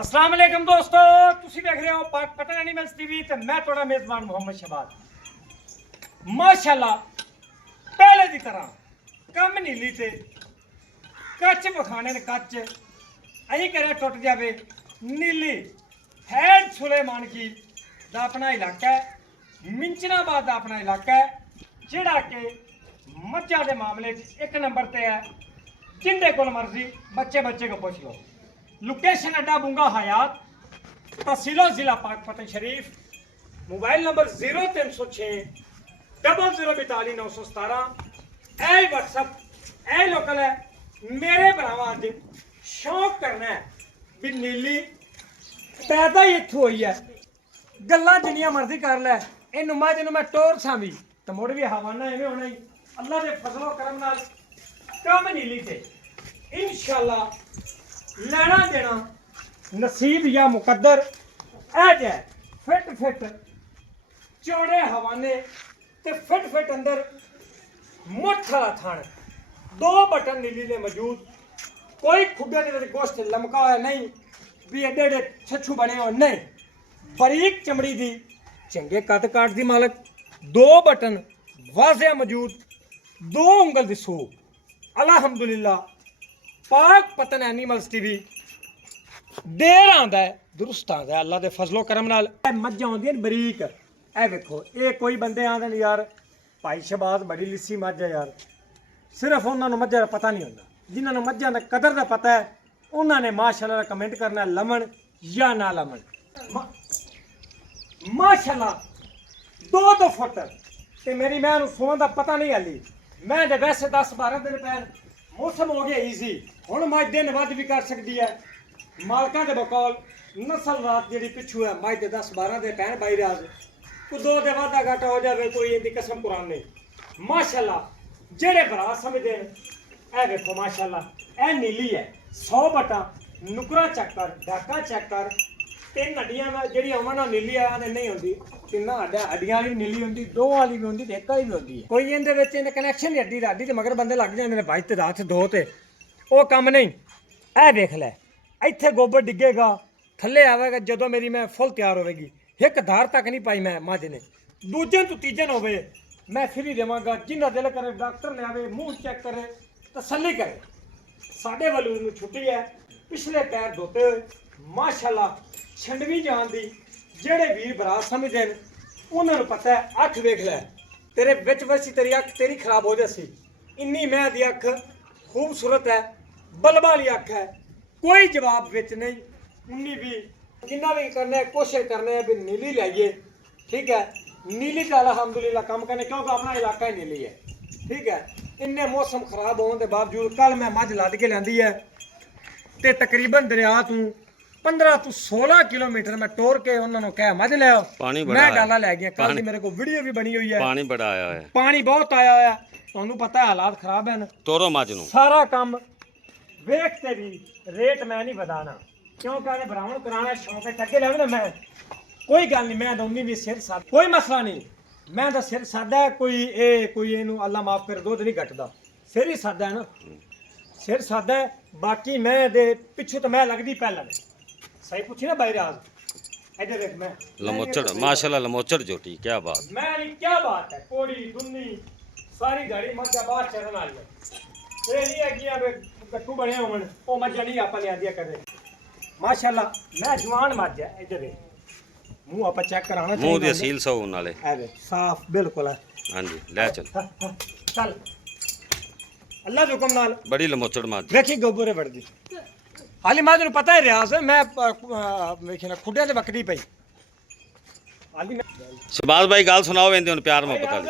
अस्सलाम वालेकुम दोस्तों, तुसी देख रहे हो पाक पतन एनिमल्स टीवी ते मैं थोड़ा मेजबान मोहम्मद शहबाज। माशाल्लाह पहले की तरह कम नीली ते कच्च बखाने ने कच्च अही करे टुट जावे नीली हैड सुलेमान की दा अपना इलाका है, मिंचनाबाद दा अपना इलाका है जिहड़ा कि मज्जां दे मामले एक नंबर ते है। जिंदे कोल मर्जी बच्चे को पूछ लो। लोकेशन अड्डा बुंगा हयात, तहसीलो जिला Pakpattan Sharif, mobile number 0306 0042 917। ए व्हाट्सअप ए लोकल है। मेरे भरावां अज शौक करना है भी नीली पैदा ही इत्थों हुई है। गल्लां जिन्नियां मर्जी कर लै, इनू मझ नूं मैं टोर सां भी ते मुड़ भी हवाना इवें होना ही। अल्लाह दे फजलो करम नाल कम नीली ते इंशाअल्लाह लेना देना नसीब या मुकद्दर ऐ फिट चौड़े हवाने ते फिट अंदर मुठ वाला थान, दो बटन नीली ने मौजूद। कोई खुडे दे गोश्त लमका होया नहीं भी एडे एडे छछू बने हो, नहीं बारीक चमड़ी दी चंगे कद काट दी मालक, दो बटन वाजिया मौजूद, दो उंगल दी सूप। अल्हम्दुलिल्लाह पाक पतन एनिमल्स टीवी देर आंदा है दुरुस्त आंदा है। अल्लाह दे फजलो करम नाल मज्जां होंदियां बरीक। ए वेखो ये कोई बंदे आंदे ने यार भाई शहबाज बड़ी लिस्सी मज्झ है यार, सिर्फ उन्होंने मज्झां दा पता नहीं होंदा। जिन्होंने मज्झां दा कदर दा पता है उन्होंने माशाअल्लाह कमेंट करना लमन या ना लमन। माशाअल्लाह 2 फुट ते मेरी मैं सोन दा पता नहीं हाली। मैं दे वैसे 10-12 दिन पैन मौसम हो गया ईजी, हुण मझ दिन वध भी कर सकती है। मालकां दे बकौल नस्ल रात जी पिछू है, मझ दे 10-12 दे पैन बाई राज को 2 दे वाधा घाटा हो जाए कोई इनकी कसम कुरान नहीं। माशाअल्लाह जेड़े भरा समझदे ए देखो माशाअल्लाह ए नीली है 100 बटा नुकरा चेक कर, डाका चेक कर, 3 हड्डियां जी अमन नीली आने नहीं होंगी, 3 हड्डियां वाली नीली होंगी, 2 वाली भी होंगी, 1 वाली भी होंगी। कोई इन्हें कनैक्शन नहीं हड्डी हड्डी मगर बंदे लग जाते हैं भाई ते हथ धो ते वो कम नहीं। ए देख लै इत्थे गोबर डिगेगा थले आवेगा जो मेरी मैं फुल तैयार होगी। एक धार तक नहीं पाई मैं मझ ने, दूजे तो तीजे हो मैं फ्री देवांगा। जिन्ना दिल करे डॉक्टर ले आवे, मुँह चेक करे, तसल्ली करे। साढ़े वालों छुट्टी है, पिछले पैर धोते हुए माशाअल्लाह छंडवी जान दी जेड़े वीर भरा समझते हैं उन्होंने पता है। अख वेख लै तेरे बिच वैसी तेरी अख तेरी खराब हो जासी, इन्नी मैं दी अख खूबसूरत है, बल्बा वाली अख है, कोई जवाब बिच नहीं। उन्नी भी जिन्ना भी करने कोशिश करने भी नीली लाइए, ठीक है। नीली का अल्हम्दुलिल्लाह काम करने क्योंकि अपना इलाका ही नीली है, ठीक है। इन्ने मौसम खराब होने के बावजूद कल मैं मझ लद के लैंदी है ते तकरीबन दरिया तू 15 तो 16 किलोमीटर मैं टोर के उन्होंने कहा मझ ले आओ, मैं डाला लै गया। कल मेरे को वीडियो भी बनी हुई है, पानी बड़ा आया है, पानी बहुत आया है। तुहानू पता है हालात खराब है, तोरो मझ नू सारा काम वेखते भी रेट मैं नहीं बताना क्योंकि भरावन कराना शौक है ठगे लवे ना। मैं कोई गल नहीं, मैं उन्नी भी सिर सादा, कोई मसला नहीं। मैं तो सिर सादा है, कोई इनू अल्लाह माफ कर दुध नहीं घटदा, सिर ही सादा है ना, सिर सादा है। बाकी मैं दे पिछू तो मैं लगदी पहला सही पूछी ना भाई राज। इधर देख मैं लमोचड़ माशाल्लाह लमोचड़ जोटी क्या बात, मैं क्या बात है। कोड़ी दुन्नी सारी गाड़ी मज्जा बाहर चरण वाली है। ये नहीं है कि अब गट्टू बने होवन ओ मज्जा नहीं आपा लिया दिया करे। माशाल्लाह मैं जवान मज्ज है। इधर देख मुंह आपा चेक कराना चाहिए, मुंह दी असील सौ नाले ए साफ बिल्कुल है। हां जी ले चल चल अल्लाह दे हुक्म नाल बड़ी लमोचड़ मज्ज देखी गोबरे बढ़दी। हाली मां तेन पता है रियाज मैं वेखना खुडे ते बकरी पई। हाली शहबाज भाई गल सुनाओ वेंदे हुन प्यार मोहब्बत वाली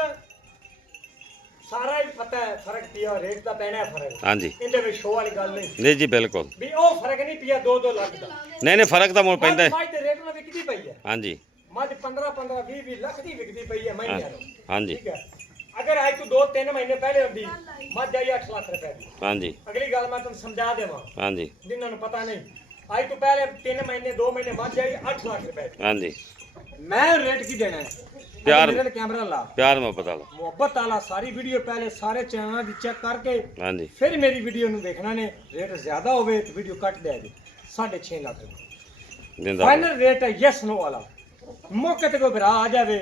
सारा ही पता है फर्क पिया रेट दा पैना है फर्क। हां जी इंदे विच शो वाली गल नहीं जी बिल्कुल भी ओ फर्क नहीं पिया 2-2 लाख दा नहीं फर्क तो मुड़ पैंदा है। मां ते रेट में विकदी पई है। हां जी मां 15 20 लाख दी विकदी पई है महीने नो। हां जी ठीक है, अगर आज तू 2-3 महीने पहले होंदी मत जाई 8 लाख रुपए दी। हां जी अगली गल मैं तुम समझा देवां। हां जी जिन्हां नु पता नहीं आज तू पहले 3 महीने 2 महीने मत जाई 8 लाख रुपए। हां जी मैं रेट की देना है प्यार कैमरा ला प्यार मोहब्बत वाला सारी वीडियो पहले सारे चैनल की चेक करके हाँ जी फिर मेरी वीडियो देखना ने। रेट ज्यादा हो तो वीडियो कट दिया जी 6.5 लाख रुपये ਜਿੰਦਾਬਾਦ। ਫਾਈਨਲ ਰੇਟ ਹੈ ਯੈਸ ਨੋ ਵਾਲਾ। ਮੌਕੇ ਤੇ ਕੋਈ ਭਰਾ ਆ ਜਾਵੇ,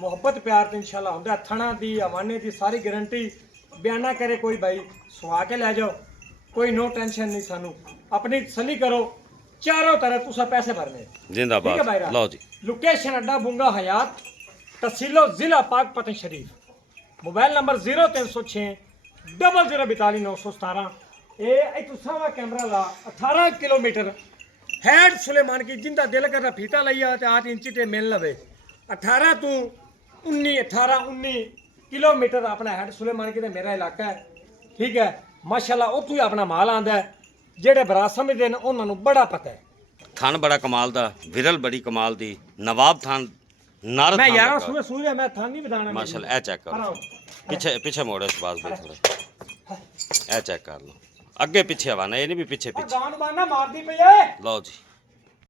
ਮੁਹੱਬਤ ਪਿਆਰ ਤੇ ਇਨਸ਼ਾਅੱਲਾ ਹੁੰਦਾ। ਥਣਾ ਦੀ ਹਵਾਨੇ ਦੀ ਸਾਰੀ ਗਾਰੰਟੀ ਬਿਆਨਾ करे कोई भाई सुहा के ले जाओ, कोई नो टेंशन नहीं। सानू अपनी तसल्ली करो, चारों तरफ तुसा पैसे भरने। ठीक है जिंदाबाद। भाईरा। लो जी। लोकेशन अड्डा बुंगा हयात, तहसीलो जिला Pakpattan Sharif. Mobile number 0306 0042 917। ये तुसा कैमरा ला 18 किलोमीटर हैड सुलेमान की जिंदा दिल करना फीता लिया 8 इंची ते मिल लवे। 18 तू 19 किलोमीटर अपना हैड सुलेमान की मेरा इलाका है। ठीक है माशाल्लाह, उत्थों ही अपना माल आंदा है। जेड़े बरा समझदे ने उन्हां नूं बड़ा पता है। थन बड़ा कमाल दा, विरल बड़ी कमाल दी, नवाब थन नर मैं थन यार लगा। सुने मैं थान नहीं बताना। माशाल्लाह, ए चेक करो, पीछे पीछे मोड़ो शहबाज भाई थोड़ा, ए चेक कर लो, अगे पीछे हवाना, ये नहीं भी पीछे पीछे। गान बाना मारदी पई है। लो जी।